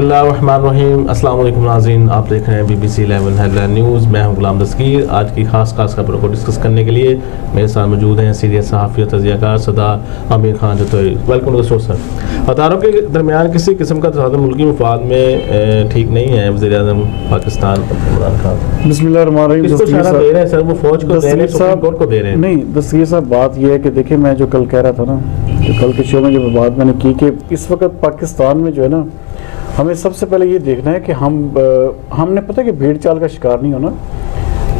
बिस्मिल्लाहिर्रहमानिर्रहीम। अस्सलाम वालेकुम नाज़रीन, आप देख रहे हैं BBC 11 हेडलाइन न्यूज़। मैं हूं गुलाम दस्तगीर। आज की खास खबरों को डिस्कस करने के लिए मेरे साथ मौजूद हैं सीनियर सहाफ़ी और तज़कियाकार Sardar Aamir Khan Jatoi. Welcome to the show sir. अदारों के दरमियान किसी किस्म का तसादुम मुल्की मफाद में ठीक नहीं है। वज़ीर-ए-आज़म पाकिस्तान इमरान खान बिस्मिल्लाहिर्रहमानिर्रहीम किसको इशारा दे रहे हैं सर? वो फौज को दे रहे हैं, सुप्रीम कोर्ट को दे रहे हैं? नहीं, दस्तगीर साहब बात यह है कि देखिए, मैं जो कल कह रहा था ना, जो कल के शो में जो बात मैंने की कि इस वक्त पाकिस्तान में जो है ना, हमें सबसे पहले ये देखना है कि हमने पता है कि भीड़ चाल का शिकार नहीं होना।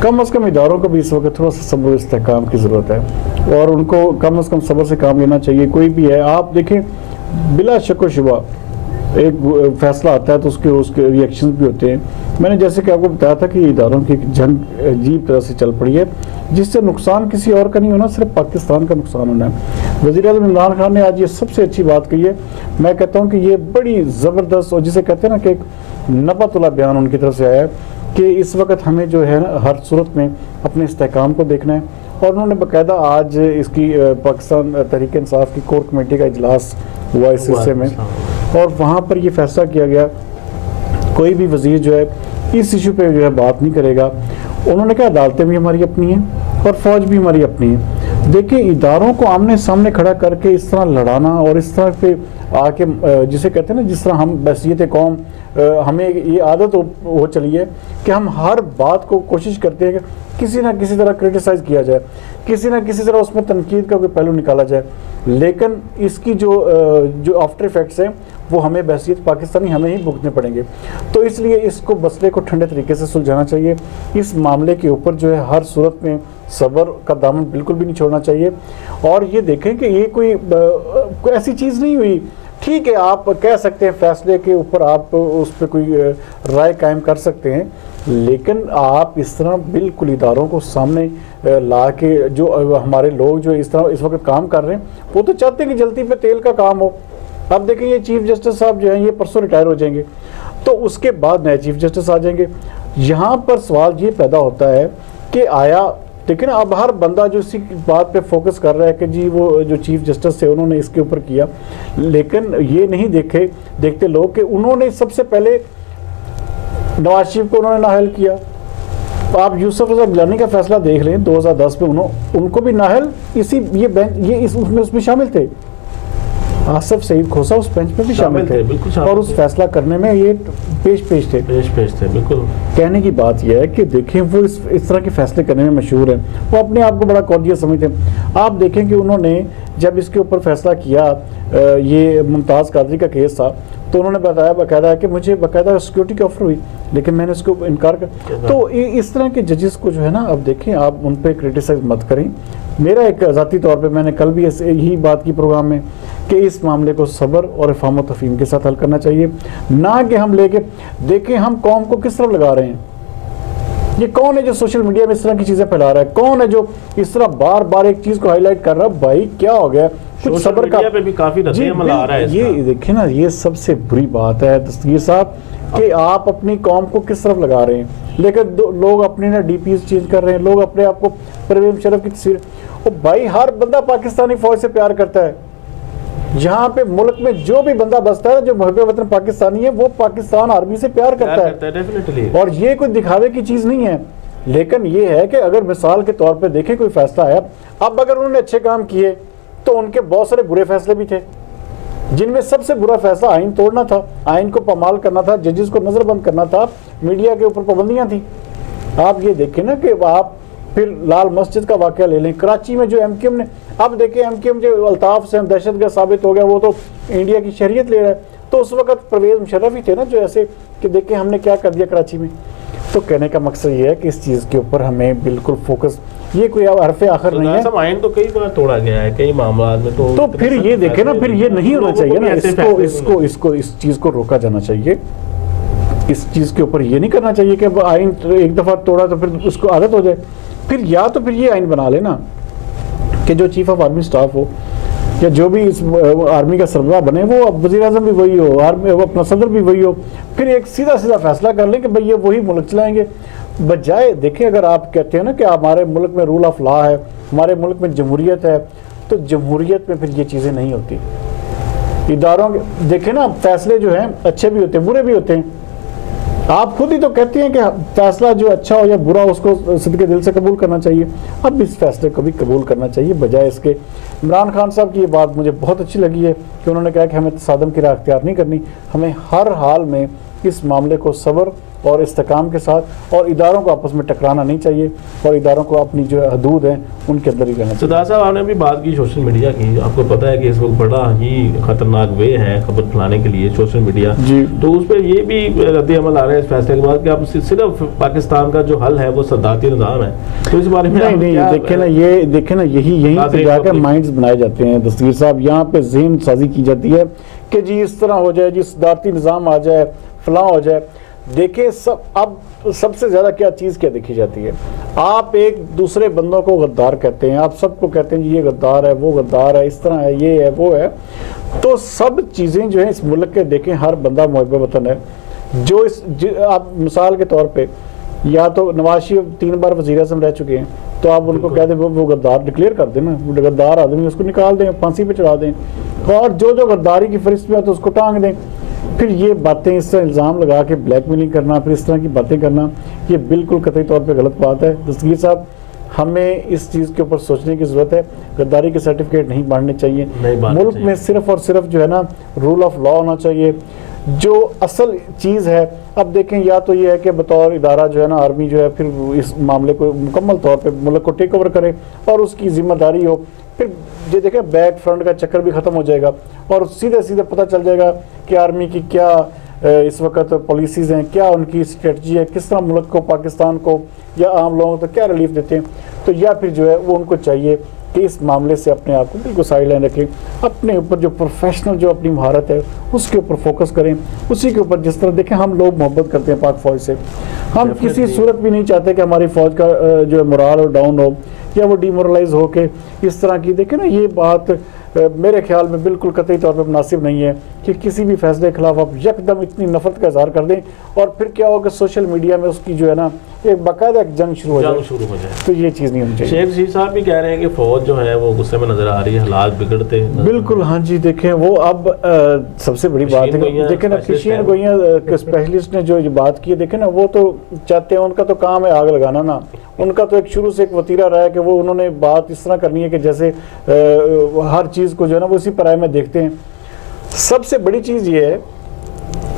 कम से कम इदारों को भी इस वक्त थोड़ा सा सब्र इस्तेहकाम की ज़रूरत है और उनको कम से कम सब्र से काम लेना चाहिए। कोई भी है, आप देखें, बिला शक व शुबा एक फैसला आता है तो उसके रिएक्शन भी होते हैं। मैंने जैसे कि आपको बताया था कि इदारों की जंग अजीब तरह से चल पड़ी है, जिससे नुकसान किसी और का नहीं होना, सिर्फ पाकिस्तान का नुकसान होना है। वज़ीर-ए-आज़म इमरान खान ने आज ये सबसे अच्छी बात कही है। मैं कहता हूँ कि ये बड़ी ज़बरदस्त, और जिसे कहते हैं ना कि एक नबतुल्ला बयान उनकी तरफ से आया है कि इस वक्त हमें जो है ना हर सूरत में अपने इस्तेहकाम को देखना है। और उन्होंने बाकायदा आज इसकी पाकिस्तान तहरीक इंसाफ की कोर कमेटी का इजलास हुआ इस सिलसिले में, और वहाँ पर ये फैसला किया गया कोई भी वज़ीर जो है इस इशू पे जो है बात नहीं करेगा। उन्होंने कहा अदालतें भी हमारी अपनी हैं और फौज भी हमारी अपनी है। देखिए, इदारों को आमने सामने खड़ा करके इस तरह लड़ाना और इस तरह पे आके जिसे कहते हैं ना, जिस तरह हम बहसीयत कौम हमें ये आदत हो चली है कि हम हर बात को कोशिश करते हैं कि किसी ना किसी तरह क्रिटिसाइज़ किया जाए, किसी ना किसी तरह उसमें तनकीद का कोई पहलू निकाला जाए। लेकिन इसकी जो आफ्टर इफेक्ट्स हैं वो हमें बहसीयत पाकिस्तानी हमें ही भुगतने पड़ेंगे। तो इसलिए इसको मसले को ठंडे तरीके से सुलझाना चाहिए। इस मामले के ऊपर जो है हर सूरत में सब्र का दामन बिल्कुल भी नहीं छोड़ना चाहिए। और ये देखें कि ये कोई ऐसी चीज़ नहीं हुई। ठीक है, आप कह सकते हैं फैसले के ऊपर आप उस पर कोई राय कायम कर सकते हैं, लेकिन आप इस तरह बिल्कुल इदारों को सामने ला के, जो हमारे लोग जो इस तरह इस वक्त काम कर रहे हैं, वो तो चाहते हैं कि जल्दी पे तेल का काम हो। अब देखें, ये चीफ जस्टिस साहब जो हैं ये परसों रिटायर हो जाएंगे, तो उसके बाद नए चीफ जस्टिस आ जाएंगे। यहाँ पर सवाल ये पैदा होता है कि आया, देखिए ना, अब हर बंदा जो इसी बात पे फोकस कर रहा है कि जी वो जो चीफ जस्टिस थे उन्होंने इसके ऊपर किया, लेकिन ये नहीं देखते लोग कि उन्होंने सबसे पहले नवाज शरीफ को उन्होंने नाअहल किया। आप यूसुफ रज़ा गिलानी का फैसला देख लें 2010 में, उनको भी नाअहल उसमें शामिल थे। आसिफ सईद खोसा उस बेंच में भी शामिल थे और उस फैसला करने में ये पेश थे बिल्कुल। कहने की बात यह है कि देखें, वो इस तरह के फैसले करने में मशहूर हैं, वो अपने आप को बड़ा कॉर्डियस समझते हैं। आप देखें कि उन्होंने जब इसके ऊपर फैसला किया, ये मुमताज़ कादरी का केस था, तो उन्होंने बताया बाकायदा कि मुझे बाकायदा सिक्योरिटी की ऑफर हुई, लेकिन मैंने उसको इनकार कर। तो इस तरह के जजेस को जो है ना, अब देखें, आप उन पर क्रिटिसाइज मत करें। मेरा एक ज़ाती तौर पे, मैंने कल भी यही बात की प्रोग्राम में कि इस मामले को सब्र और इफ़हाम व तफ़हीम के साथ हल करना चाहिए, ना कि हम लेके देखें हम कौम को किस तरफ लगा रहे हैं। ये कौन है जो सोशल मीडिया में इस तरह की चीज़ें फैला रहा है? कौन है जो इस तरह बार बार एक चीज़ को हाईलाइट कर रहा है? भाई क्या हो गया? कुछ सब्र का पे भी काफ़ी रद्द-ए-अमल आ रहा है। ये देखिए ना, ये सबसे बुरी बात है दस्तगीर साहब कि आप अपनी कौम को किस तरफ लगा रहे हैं, लेकिन लोग अपने ना DPs चेंज कर रहे हैं, लोग अपने आप को परवेज़ मुशर्रफ की तस्वीर। और भाई हर बंदा पाकिस्तानी फौज से प्यार करता है। यहाँ पे मुल्क में जो भी बंदा बसता है, जो मुहब्बे वतन पाकिस्तानी है, वो पाकिस्तान आर्मी से प्यार करता है। और ये कोई दिखावे की चीज़ नहीं है। लेकिन ये है कि अगर मिसाल के तौर पे देखें, कोई फैसला आया, अब अगर उन्होंने अच्छे काम किए तो उनके बहुत सारे बुरे फैसले भी थे, जिनमें सबसे बुरा फैसला आइन तोड़ना था, आइन को पामाल करना था, जजेस को नज़रबंद करना था, मीडिया के ऊपर पाबंदियाँ थी। आप ये देखें ना कि आप फिर लाल मस्जिद का वाक़या ले लें, कराची में जो MQM ने, अब देखिए MQM जो अल्ताफ़ से दहशतगर्द साबित हो गया, वो तो इंडिया की शरीयत ले रहा है। तो उस वक्त परवेज़ मुशर्रफ ही थे ना जो ऐसे कि देखिए हमने क्या कर दिया कराची में। तो कहने का मकसद ये है कि इस चीज़ के ऊपर हमें बिल्कुल फोकस, ये कोई हरफ़े आखिर नहीं है। आइन तो कई बार तोड़ा गया है कई मामला में, तो फिर ये देखें ना, फिर ये नहीं होना चाहिए ना, इसको इस चीज़ को रोका जाना चाहिए। इस चीज़ के ऊपर ये नहीं करना चाहिए कि अब आइन एक दफ़ा तोड़ा तो फिर उसको आदत हो जाए। फिर या तो फिर ये आइन बना लेना कि जो चीफ ऑफ आर्मी स्टाफ हो या जो भी इस आर्मी का सरबराह बने, वो वज़ीर-ए-आज़म भी वही हो, आर्मी वो अपना सदर भी वही हो, फिर एक सीधा फैसला कर लें कि भाई ये वही मुल्क चलाएंगे। बजाय देखिए, अगर आप कहते हैं ना कि हमारे मुल्क में रूल ऑफ लॉ है, हमारे मुल्क में जमहूरियत है, तो जमहूरियत में फिर ये चीज़ें नहीं होती। इदारों के देखें ना, फैसले जो हैं अच्छे भी होते हैं बुरे भी होते हैं। आप खुद ही तो कहते हैं कि फैसला जो अच्छा हो या बुरा उसको सदके दिल से कबूल करना चाहिए। अब इस फैसले को भी कबूल करना चाहिए बजाय इसके। इमरान खान साहब की ये बात मुझे बहुत अच्छी लगी है कि उन्होंने कहा कि हमें तसादम की राह अख्तियार नहीं करनी, हमें हर हाल में इस मामले को सब्र और इस्तेकाम के साथ और इदारों को आपस में टकराना नहीं चाहिए और इदारों को अपनी जो हदूद हैं उनके अंदर ही रहना चाहिए। सरदार साहब, आपने भी बात की सोशल मीडिया की। आपको पता है कि इस वक्त बड़ा ही खतरनाक वे है खबर फैलाने के लिए सोशल मीडिया जी। तो उस पर ये भी रद्द अमल आ रहा है इस फैसले के बाद कि आप सिर्फ पाकिस्तान का जो हल है वो सदारती निज़ाम है। तो इस बारे में नहीं देखे ना यही पे जाकर माइंड्स बनाए जाते हैं दस्तगीर साहब। यहाँ पे ज़हन साजी की जाती है कि जी इस तरह हो जाए, जी सदारती निज़ाम आ जाए, फलां हो जाए। देखिए सब अब सबसे ज़्यादा क्या चीज़ क्या देखी जाती है, आप एक दूसरे बंदों को गद्दार कहते हैं, आप सबको कहते हैं जी ये गद्दार है, वो गद्दार है, इस तरह है, ये है, वो है। तो सब चीज़ें जो है इस मुल्क के देखें, हर बंदा मुहब्बे वतन है। आप मिसाल के तौर पे या तो नवाज शरीफ 3 बार वज़ीर-ए-आज़म रह चुके हैं, तो आप उनको कह दें वो गद्दार डिक्लेयर कर दें ना, गद्दार आदमी उसको निकाल दें, फांसी पे चढ़ा दें, और जो गद्दारी की फरिश्त में है तो उसको टांग दें। फिर ये बातें, इस तरह इल्ज़ाम लगा के ब्लैकमेलिंग करना, फिर इस तरह की बातें करना, ये बिल्कुल कतई तौर पे गलत बात है। दस्तगीर साहब, हमें इस चीज़ के ऊपर सोचने की ज़रूरत है। गद्दारी के सर्टिफिकेट नहीं बांटने चाहिए मुल्क में। सिर्फ और सिर्फ जो है ना रूल ऑफ लॉ होना चाहिए, जो असल चीज़ है। अब देखें, या तो ये है कि बतौर इदारा जो है ना आर्मी जो है फिर इस मामले को मुकम्मल तौर पे मुल्क को टेक ओवर करे और उसकी जिम्मेदारी हो। फिर ये देखें बैक फ्रंट का चक्कर भी ख़त्म हो जाएगा और सीधे सीधे पता चल जाएगा कि आर्मी की क्या इस वक्त पॉलिसीज़ हैं, क्या उनकी स्ट्रेटजी है, किस तरह मुल्क को, पाकिस्तान को या आम लोगों को क्या रिलीफ देते हैं। तो या फिर जो है वो उनको चाहिए कि इस मामले से अपने आप को बिल्कुल साइड लाइन रखें, अपने ऊपर जो प्रोफेशनल जो अपनी महारत है उसके ऊपर फोकस करें, उसी के ऊपर। जिस तरह देखें, हम लोग मोहब्बत करते हैं पाक फ़ौज से, हम किसी सूरत भी नहीं चाहते कि हमारी फ़ौज का जो है मोराल और डाउन हो या वो डिमोरलाइज हो के इस तरह की। देखें ना, ये बात मेरे ख्याल में बिल्कुल कतई तौर पर मुनासिब नहीं है कि किसी भी फैसले के खिलाफ आप यकदम इतनी नफरत का इजहार कर दें और फिर क्या होगा सोशल मीडिया में उसकी जो है ना एक बाकायदा एक जंग शुरू हो जाए। तो ये चीज़ नहीं होनी चाहिए। शेख रशीद साहब भी कह रहे हैं कि फौज जो है वो गुस्से में नजर आ रही है, हालात बिगड़ते हैं। बिल्कुल, हाँ जी। देखें वो अब सबसे बड़ी बात है, देखें ना पेशियन गोइयां के स्पेशलिस्ट ने जो बात की है, देखें ना वो तो चाहते हैं, उनका तो काम है आग लगाना ना। उनका तो एक शुरू से एक वतीरा रहा है कि वो उन्होंने बात इस तरह करनी है कि जैसे हर चीज़ को जो है ना वो इसी पराये में देखते हैं। सबसे बड़ी चीज़ ये है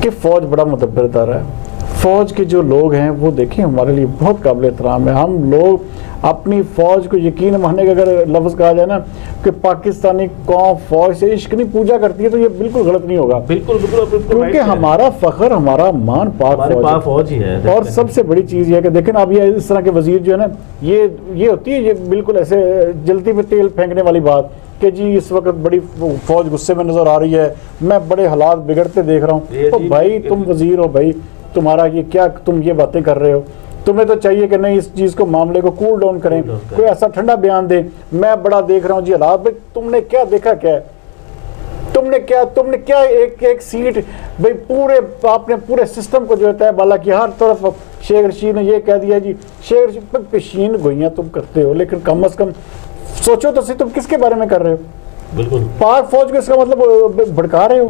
कि फ़ौज बड़ा मुतब्बर इदारा है। फ़ौज के जो लोग हैं वो देखें हमारे लिए बहुत काबिल एहतराम है। हम लोग अपनी फ़ौज को यकीन मानने का अगर लफ्ज़ कहा जाए ना कि पाकिस्तानी कौम फ़ौज से इश्क नहीं पूजा करती है तो ये बिल्कुल गलत नहीं होगा। बिल्कुल क्योंकि हमारा फ़ख्र, हमारा मान पाक फ़ौज ही है। और सबसे बड़ी चीज़ ये है कि देखें अब ये इस तरह के वज़ीर जो है ना ये होती है, ये बिल्कुल ऐसे जल्दी पे तेल फेंकने वाली बात कि जी इस वक्त बड़ी फ़ौज गुस्से में नज़र आ रही है, मैं बड़े हालात बिगड़ते देख रहा हूँ। तो भाई तुम वज़ीर हो, भाई तुम्हारा ये क्या, तुम ये बातें कर रहे हो? तुम्हें तो चाहिए कि नहीं इस चीज़ को, मामले को कूल डाउन करें, कोई ऐसा ठंडा बयान दे, मैं बड़ा देख रहा हूँ जी हालात। भाई तुमने क्या देखा, क्या है तुमने क्या एक सीट भाई पूरे आपने पूरे सिस्टम को जो है बाला की हर तरफ। शेख रशीद ने ये कह दिया जी, शेख रशीद पेशीन गोइयाँ तुम करते हो, लेकिन कम अज़ कम सोचो तो सही तुम किसके बारे में कर रहे हो? बिल्कुल पाक फौज को इसका मतलब भड़का रहे हो।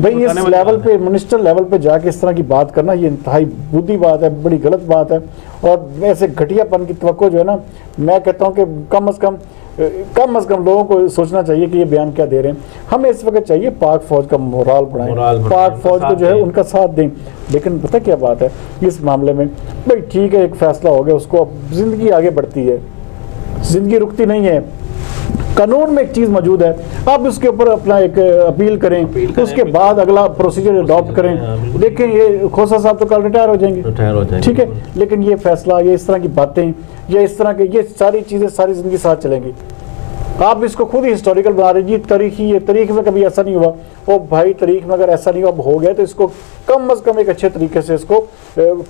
भाई इस लेवल पे, मिनिस्टर लेवल पे जाके इस तरह की बात करना ये इंतहाई बुद्धि बात है, बड़ी गलत बात है। और ऐसे घटियापन की तवक्को जो है ना, मैं कहता हूँ कि कम अज़ कम लोगों को सोचना चाहिए कि ये बयान क्या दे रहे हैं। हमें इस वक्त चाहिए पाक फौज का मोराल बढ़ाएं, पाक फौज को जो है उनका साथ दें। लेकिन पता क्या बात है इस मामले में, भाई ठीक है एक फैसला हो गया, उसको अब जिंदगी आगे बढ़ती है, जिंदगी रुकती नहीं है। कानून में एक चीज़ मौजूद है, आप उसके ऊपर अपना एक अपील करें, उसके बाद अगला प्रोसीजर अडॉप्ट करें। देखें ये खोसा साहब तो कल रिटायर हो जाएंगे, ठीक है, लेकिन ये फैसला, ये इस तरह की बातें, ये इस तरह के ये सारी चीज़ें सारी ज़िंदगी साथ चलेंगी। आप इसको खुद ही हिस्टोरिकल बना रहे जी, तारीखी, ये तारीख में कभी ऐसा नहीं हुआ। ओ भाई तारीख में अगर ऐसा नहीं हुआ, अब हो गया तो इसको कम अज़ कम एक अच्छे तरीके से इसको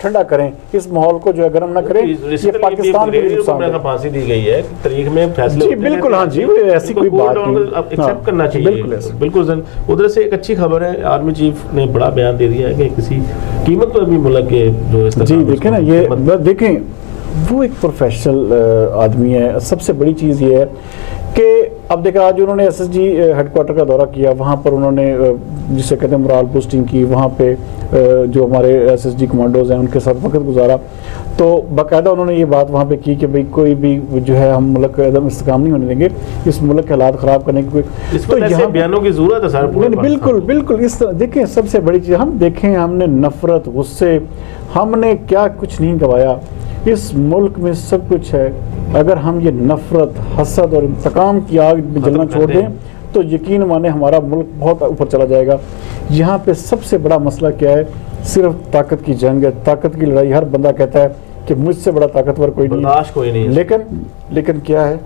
ठंडा करें, इस माहौल को जो है गर्म ना करें। ये पाकिस्तान के लिए नुकसान है। फांसी दी गई है तारीख में फैसले जी बिल्कुल, हाँ जी, ऐसी कोई बात नहीं, एक्सेप्ट करना चाहिए। बिल्कुल। उधर से एक अच्छी खबर है, आर्मी चीफ ने बड़ा बयान दे दिया है कि किसी कीमत पर भी मुल्क के जो जी देखें ना, ये देखें वो एक प्रोफेशनल आदमी है। सबसे बड़ी चीज़ ये है कि अब देखा आज उन्होंने एसएसजी हेडक्वार्टर का दौरा किया, वहाँ पर उन्होंने जिसे कहते हैं मोराल पोस्टिंग की, वहाँ पे जो हमारे एसएसजी कमांडोज हैं उनके साथ वक्त गुजारा। तो बाकायदा उन्होंने ये बात वहाँ पे की कि भाई कोई भी जो है हम मुल्क का एकदम इस्तेकाम नहीं होने देंगे, इस मुल्क के हालात ख़राब करने की कोई तो यहाँ बयानों की ज़रूरत है सर। बिल्कुल बिल्कुल इस तरह देखें, सबसे बड़ी चीज़ हम देखें, हमने नफ़रत, गुस्से, हमने क्या कुछ नहीं गवाया, इस मुल्क में सब कुछ है। अगर हम ये नफ़रत, हसद और इंतकाम की आग में जलना छोड़ दें तो यकीन माने हमारा मुल्क बहुत ऊपर चला जाएगा। यहाँ पे सबसे बड़ा मसला क्या है, सिर्फ ताकत की जंग है, ताकत की लड़ाई। हर बंदा कहता है कि मुझसे बड़ा ताकतवर कोई नहीं है, लेकिन क्या है,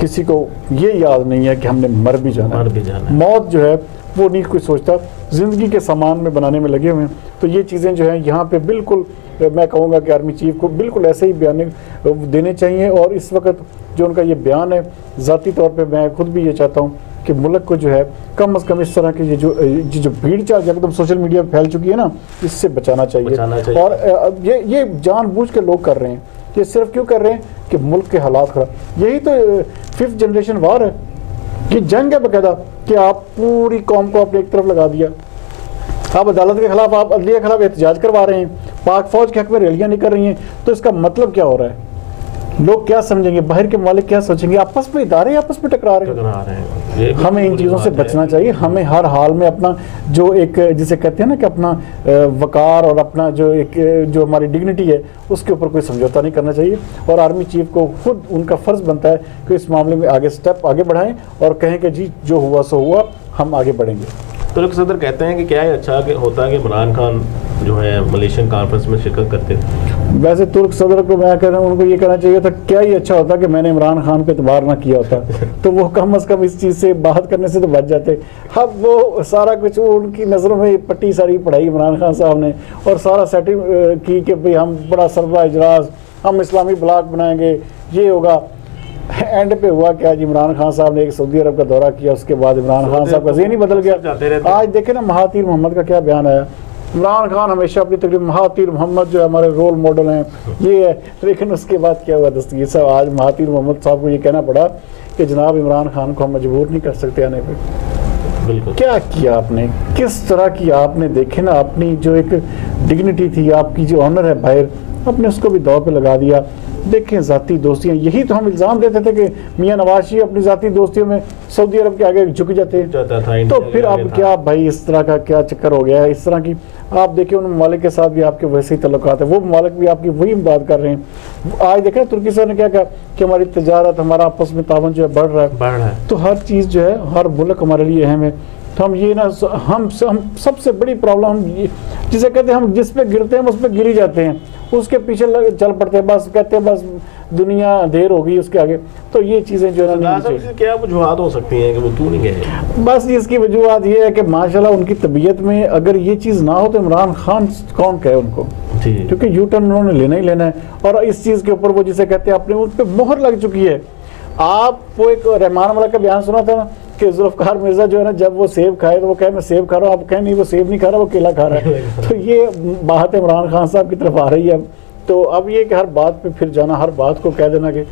किसी को ये याद नहीं है कि हमने मर भी जाना है। मौत जो है वो नहीं कोई सोचता, ज़िंदगी के सामान में बनाने में लगे हुए हैं। तो ये चीज़ें जो हैं यहाँ पे बिल्कुल मैं कहूँगा कि आर्मी चीफ को बिल्कुल ऐसे ही बयान देने चाहिए। और इस वक्त जो उनका ये बयान है, ज़ाती तौर पे मैं खुद भी ये चाहता हूँ कि मुल्क को जो है कम से कम इस तरह की ये जो भीड़ चाल एकदम सोशल मीडिया पे फैल चुकी है ना, इससे बचाना चाहिए। और ये जानबूझ के लोग कर रहे हैं, ये सिर्फ क्यों कर रहे हैं कि मुल्क के हालात खराब। यही तो 5th जनरेशन वार है, कि जंग है बाकायदा, कि आप पूरी कौम को अपने एक तरफ लगा दिया। आप अदालत के खिलाफ, आप अदलिया के खिलाफ एहतजाज करवा रहे हैं, पाक फौज के हक में रैलियां नहीं कर रही हैं। तो इसका मतलब क्या हो रहा है, लोग क्या समझेंगे, बाहर के मालिक क्या सोचेंगे, आपस में इदारे आपस में टकरा रहे हैं। हमें इन चीज़ों से बचना चाहिए। हमें हर हाल में अपना जो एक जिसे कहते हैं ना कि अपना वकार और अपना जो हमारी डिग्निटी है उसके ऊपर कोई समझौता नहीं करना चाहिए। और आर्मी चीफ को खुद उनका फ़र्ज़ बनता है कि इस मामले में स्टेप आगे बढ़ाएं और कहें कि जी जो हुआ सो हुआ, हम आगे बढ़ेंगे। तुर्क सदर कहते हैं कि क्या है अच्छा कि होता है कि इमरान खान जो है मलेशियन कॉन्फ्रेंस में शिरकत करते थे। वैसे तुर्क सदर को मैं कह रहा हूँ, उनको ये कहना चाहिए था क्या ही अच्छा होता कि मैंने इमरान खान पे एतबार ना किया होता तो वो कम से कम इस चीज़ से बात करने से तो बच जाते। अब वो सारा कुछ उनकी नज़रों में पट्टी सारी पढ़ाई इमरान खान साहब ने, और सारा सेटिंग की कि भाई हम बड़ा सरबराह इजलास, हम इस्लामी ब्लॉक बनाएंगे, ये होगा। एंड पे हुआ क्या, इमरान खान साहब ने एक सऊदी अरब का दौरा किया, उसके बाद इमरान खान साहब का ज़हन ही बदल गया। आज देखे ना महातीर मोहम्मद का क्या बयान आया। इमरान खान हमेशा अपनी तकरीब महातीर मोहम्मद जो हमारे रोल मॉडल हैं ये है, लेकिन उसके बाद क्या हुआ दस्तगीर साहब, आज महातीर मोहम्मद साहब को ये कहना पड़ा कि जनाब इमरान खान को हम मजबूर नहीं कर सकते आने पे। बिल्कुल क्या किया आपने, किस तरह की आपने, देखे ना अपनी जो एक डिग्निटी थी, आपकी जो ऑनर है बाहर, आपने उसको भी दाव पे लगा दिया। देखें ज़ाती दोस्तियाँ, यही तो हम इल्ज़ाम देते थे कि मियाँ नवाज शरीफ अपनी ज़ाती दोस्तियों में सऊदी अरब के आगे झुक जाते हैं। तो फिर अब क्या भाई, इस तरह का क्या चक्कर हो गया है। इस तरह की आप देखिए उन ममालिक के साथ भी आपके वैसे ही तल्लुकात है, वो ममालिक भी आपकी वही इमदाद कर रहे हैं। आज देखें तुर्की सर ने क्या कहा कि हमारी तजारत, हमारा आपस में तावन जो है बढ़ रहा है। तो हर चीज़ जो है, हर मुल्क हमारे लिए अहम है। तो हम ये ना, हम सबसे बड़ी प्रॉब्लम हम जिसे कहते हैं, हम जिस पे गिरते हैं उस पर गिर ही जाते हैं, उसके पीछे चल पड़ते हैं, बस कहते हैं बस दुनिया अंधेर हो गई उसके आगे। तो ये चीज़ें जो है ना, क्या वजूहत हो सकती हैं कि वो क्यों नहीं गए। बस इसकी वजूहत ये है कि माशाल्लाह उनकी तबीयत में अगर ये चीज़ ना हो तो इमरान खान कौन कहे उनको, क्योंकि यू टर्न उन्होंने लेना ही लेना है। और इस चीज़ के ऊपर वो जिसे कहते हैं अपने उन पर मोहर लग चुकी है। आप वो एक रहमान वाला का बयान सुना था ना कि जुल्फ़िकार मिर्ज़ा जो है ना, जब वो सेब खाए तो वो कहे मैं सेब खा रहा हूँ, आप कहें नहीं वो सेब नहीं खा रहा, वो केला खा रहा है। तो ये बात इमरान खान साहब की तरफ आ रही है। तो अब ये कि हर बात पे फिर जाना, हर बात को कह देना कि,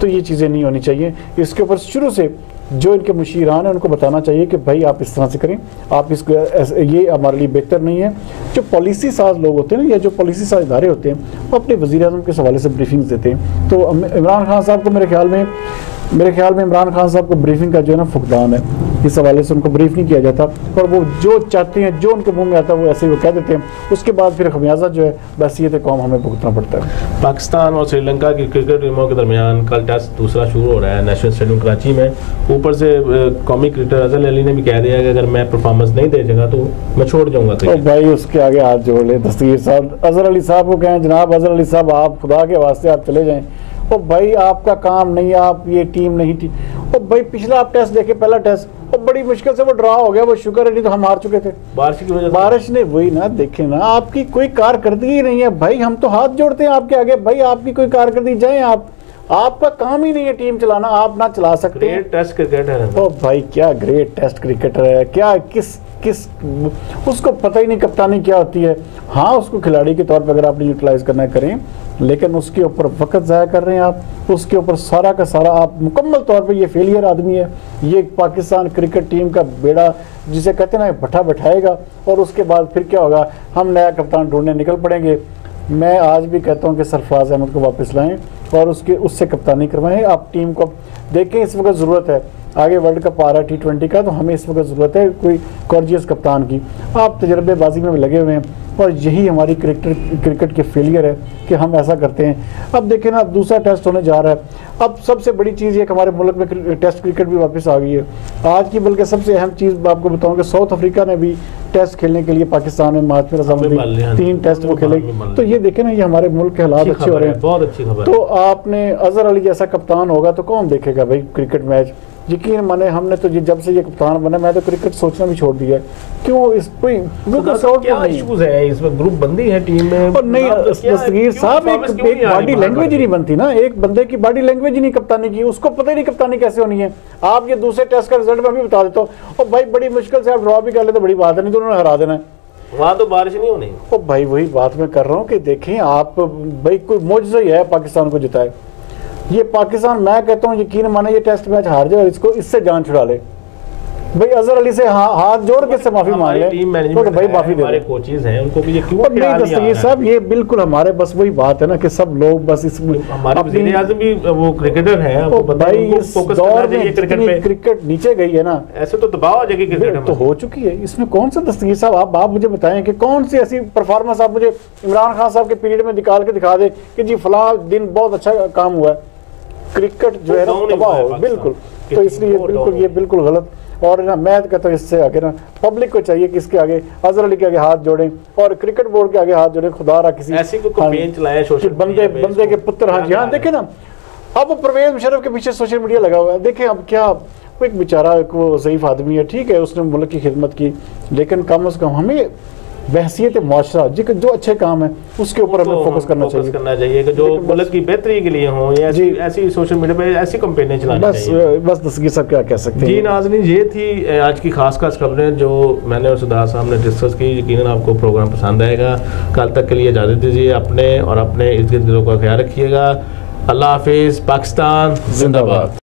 तो ये चीज़ें नहीं होनी चाहिए। इसके ऊपर शुरू से जो इनके मुशीरान हैं उनको बताना चाहिए कि भाई आप इस तरह से करें, आप इसको ये हमारे लिए बेहतर नहीं है। जो पॉलिसी साज लोग होते हैं ना, या जो पॉलिसी साज इदारे होते हैं, वो अपने वज़ीर-ए-आज़म के हवाले से ब्रीफिंग्स देते हैं। तो इमरान खान साहब को मेरे ख्याल में इमरान खान साहब को ब्रीफिंग का जो है ना फुकदान है, इस हवाले से उनको ब्रीफ नहीं किया जाता। और वो जो चाहते हैं, जो उनके मुंह में आता है वो ऐसे ही वो कह देते हैं। उसके बाद फिर खमियाजा जो है बसीयत कौम हमें भुगतना पड़ता है। पाकिस्तान और श्रीलंका की क्रिकेट टीमों के दरमियान कल टेस्ट दूसरा शुरू हो रहा है नेशनल स्टेडियम कराची में। ऊपर से कौमी क्रिकेटर अजहर अली ने भी कह दिया कि अगर मैं परफॉर्मेंस नहीं दे जाऊँगा तो मैं छोड़ जाऊँगा। तो भाई उसके आगे हाथ जोड़ ले दस्तगीर साहब, अजहर अली साहब को कहें जनाब अजहर अली साहब आप खुदा के वास्ते आप चले जाएँ। ओ भाई आपका काम नहीं, आप ये टीम नहीं थी। ओ भाई पिछला आप टेस्ट देखे, पहला टेस्ट और बड़ी मुश्किल से वो ड्रा हो गया, वो शुक्र है, नहीं तो हम हार चुके थे बारिश की वजह से। बारिश ने वही ना, देखे ना आपकी कोई कारकर्दगी ही नहीं है भाई। हम तो हाथ जोड़ते हैं आपके आगे, भाई आपकी कोई कारकर्दगी जाए, आपका काम ही नहीं है टीम चलाना, आप ना चला सकते। ग्रेट टेस्ट क्रिकेटर है। ओ भाई क्या ग्रेट टेस्ट क्रिकेटर है, क्या किस उसको पता ही नहीं कप्तानी क्या होती है। हाँ उसको खिलाड़ी के तौर पर अगर आपने यूटिलाइज करना है करें, लेकिन उसके ऊपर वक्त ज़ाया कर रहे हैं आप, उसके ऊपर सारा का सारा आप मुकम्मल तौर पे ये फेलियर आदमी है। ये पाकिस्तान क्रिकेट टीम का बेड़ा जिसे कहते हैं ना भट्ठा बैठाएगा और उसके बाद फिर क्या होगा, हम नया कप्तान ढूंढने निकल पड़ेंगे। मैं आज भी कहता हूँ कि सरफराज अहमद को वापस लाएं और उससे कप्तानी करवाएं। आप टीम को देखें, इस वक्त ज़रूरत है, आगे वर्ल्ड कप आ रहा है T20 का, तो हमें इस वक्त ज़रूरत है कोई कॉर्जियस कप्तान की। आप तजर्बेबाजी में लगे हुए हैं और यही हमारी क्रिकेट के फेलियर है कि हम ऐसा करते हैं। अब देखें ना, अब दूसरा टेस्ट होने जा रहा है। अब सबसे बड़ी चीज़ ये कि हमारे मुल्क में टेस्ट क्रिकेट भी वापस आ गई है आज की। बल्कि सबसे अहम चीज़ आपको बताऊं कि साउथ अफ्रीका ने भी टेस्ट खेलने के लिए पाकिस्तान में मार्च में 3 टेस्ट वो खेले। तो ये देखें ना, ये हमारे मुल्क के हालात अच्छे हो रहे हैं, बहुत अच्छी खबर। तो आपने अजहर अली जैसा कप्तान होगा तो कौन देखेगा भाई क्रिकेट मैच। यकीन माने हमने तो जब से ये कप्तान बना मैं तो क्रिकेट सोचना भी छोड़ दिया। क्यों इस कोई क्या इश्यूज है इसमें, ग्रुप बंदी है टीम में और नहीं। दस्तगीर साहब एक बॉडी लैंग्वेज ही नहीं बनती ना, एक बंदे की बॉडी लैंग्वेज ही नहीं कप्तानी की, उसको पता ही नहीं कप्तानी कैसे होनी है। आप ये दूसरे टेस्ट का रिजल्ट मैं भी बता देता हूँ और भाई बड़ी मुश्किल से आप ड्रॉ भी कर ले तो बड़ी बात है, नहीं तो उन्होंने हरा देना है। वहाँ तो बारिश नहीं होनी। ओ भाई वही बात मैं कर रहा हूँ कि देखें आप भाई कोई मौजज़ा ही है पाकिस्तान को जिताए। ये पाकिस्तान मैं कहता हूँ यकीन माने ये टेस्ट मैच हार जाए और इसको इससे जान छुड़ा ले। भाई अजहर अली से हाथ जोड़ के से माफी मांग ले तो भाई माफी दे। हमारे कोचेज हैं उनको भी ये क्यों नहीं दस्तगीर साहब, ये बिल्कुल हमारे बस वही बात है ना कि सब लोग बस इसमें हमारे वज़ीर आज़म भी वो क्रिकेटर हैं, आपको पता है, भाई इस दौर में क्रिकेट नीचे गई है ना, ऐसे तो दबाव आ जाएगी क्रिकेट तो हो चुकी है। इसमें कौन सा दस्तगीर साहब आप मुझे बताएं कि कौन सी ऐसी परफॉर्मेंस आप मुझे इमरान खान साहब के पीरियड में निकाल के दिखा दे कि जी फलां दिन बहुत अच्छा काम हुआ है। क्रिकेट जो है ना तबाह हो बिल्कुल, तो इसलिए बिल्कुल ये बिल्कुल गलत। और ना मैं कहता हूँ इससे आगे ना पब्लिक को चाहिए कि इसके आगे अजहर अली के आगे हाथ जोड़ें और क्रिकेट बोर्ड के आगे हाथ जोड़ें। खुदा रहा किसी ऐसी कोई कैंपेन चलाया सोशल बंदे के पुत्र। हाँ जी हाँ, देखे ना अब परवेज मुशर्रफ के पीछे सोशल मीडिया लगा हुआ है। देखें अब क्या, वो एक बेचारा वो ज़ईफ़ आदमी है, ठीक है उसने मुल्क की खिदमत की, लेकिन कम अज़ कम हमें बहसियत माशरा जो अच्छे काम है उसके ऊपर हमें फोकस करना चाहिए कि जो मुल्क की बेहतरी के लिए हो या ऐसी सोशल मीडिया पे ऐसी कैंपेनें चलानी चाहिए। बस दस्तगीर साहब क्या कह सकते हैं। जी नाज़रीन, ये थी आज की खास खबरें जो मैंने और सरदार साहब ने डिस्कस की। यकीनन आपको प्रोग्राम पसंद आएगा। कल तक के लिए इजाज़त दीजिए, अपने और अपने इर्द गिर्द का ख्याल रखिएगा। अल्लाह हाफिज़। पाकिस्तान जिंदाबाद।